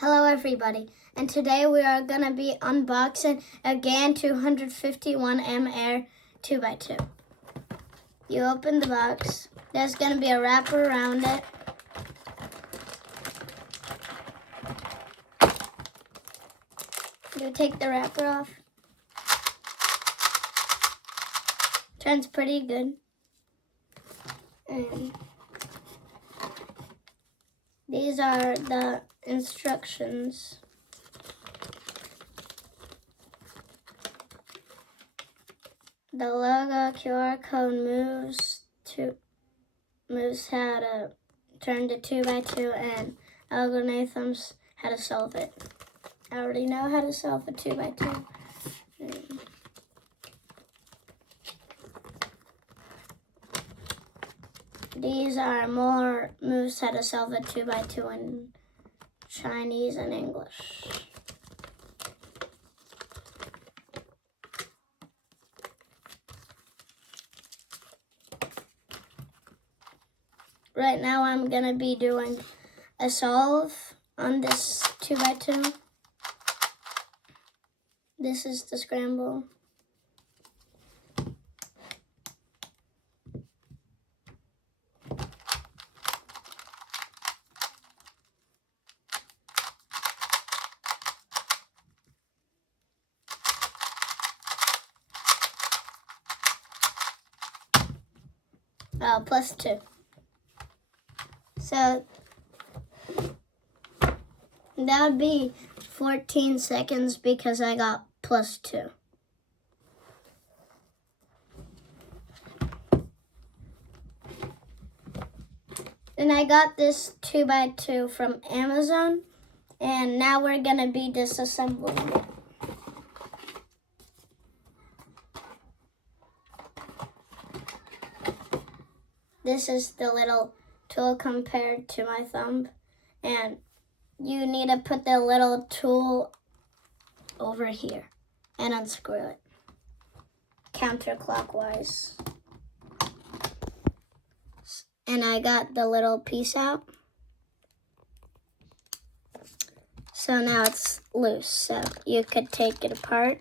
Hello everybody, and today we are going to be unboxing a GAN 251M Air 2x2. You open the box, there's going to be a wrapper around it. You take the wrapper off. Turns pretty good. And these are the instructions. The logo QR code moves how to turn to 2x2 and algorithms how to solve it. I already know how to solve a 2x2. These are more moves how to solve a 2x2 in Chinese and English. Right now I'm going to be doing a solve on this 2x2. This is the scramble. +2. So that would be 14 seconds because I got +2. And I got this 2x2 from Amazon, and now we're gonna be disassembling it. This is the little tool compared to my thumb, and you need to put the little tool over here and unscrew it counterclockwise. And I got the little piece out. So now it's loose, so you could take it apart.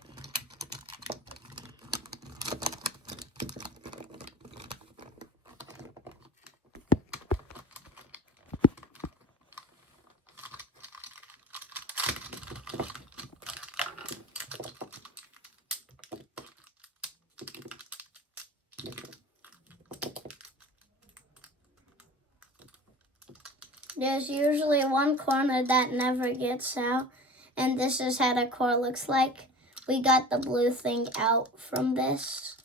There's usually one corner that never gets out, and this is how the core looks like. We got the blue thing out from this.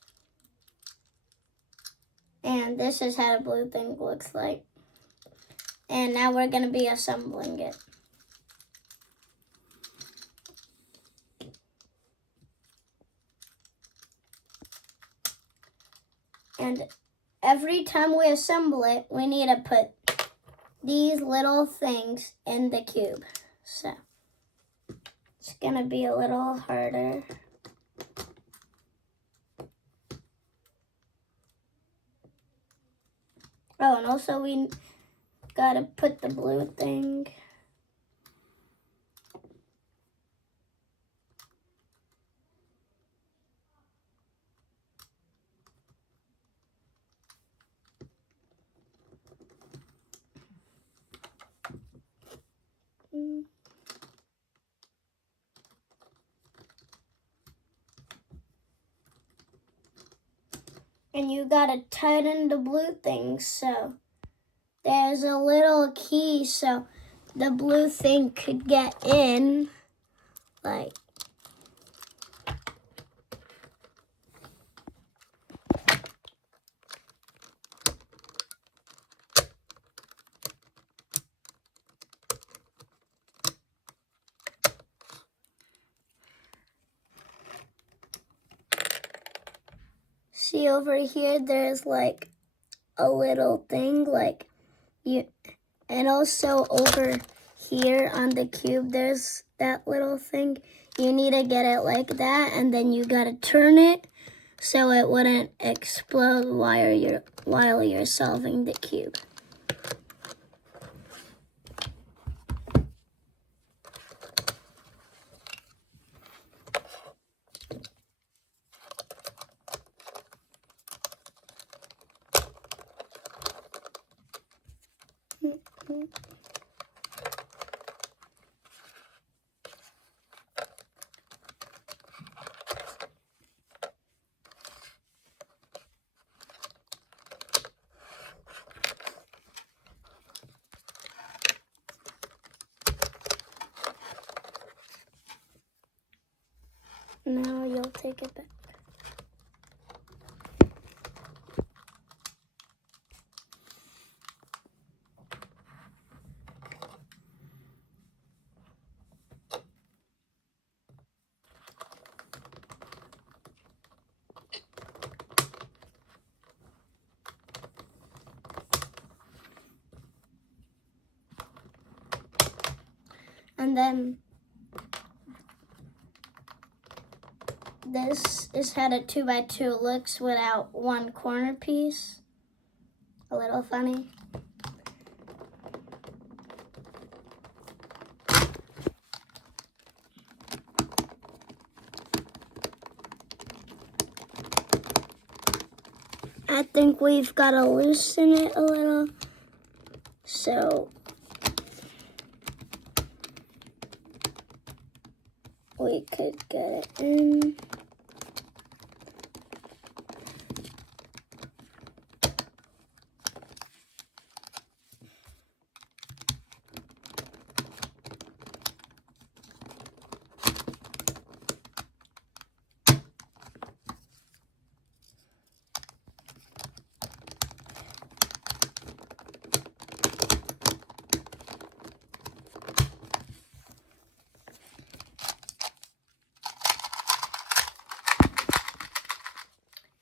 And this is how the blue thing looks like. And now we're going to be assembling it. And every time we assemble it, we need to put these little things in the cube. So it's gonna be a little harder. Oh, and also we gotta put the blue thing. And you gotta tighten the blue thing, so there's a little key so the blue thing could get in, like. See over here, there's like a little thing like you, and also over here on the cube, there's that little thing. You need to get it like that, and then you gotta turn it so it wouldn't explode while you're solving the cube. Now you'll take it back. And then this is how a 2x2 looks without one corner piece. A little funny. I think we've got to loosen it a little. So we could get it in.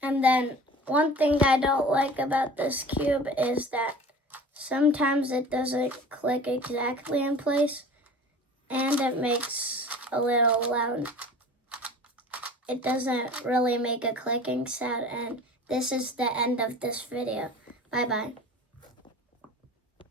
And then one thing I don't like about this cube is that sometimes it doesn't click exactly in place and it makes a little loud. It doesn't really make a clicking sound, and this is the end of this video. Bye bye.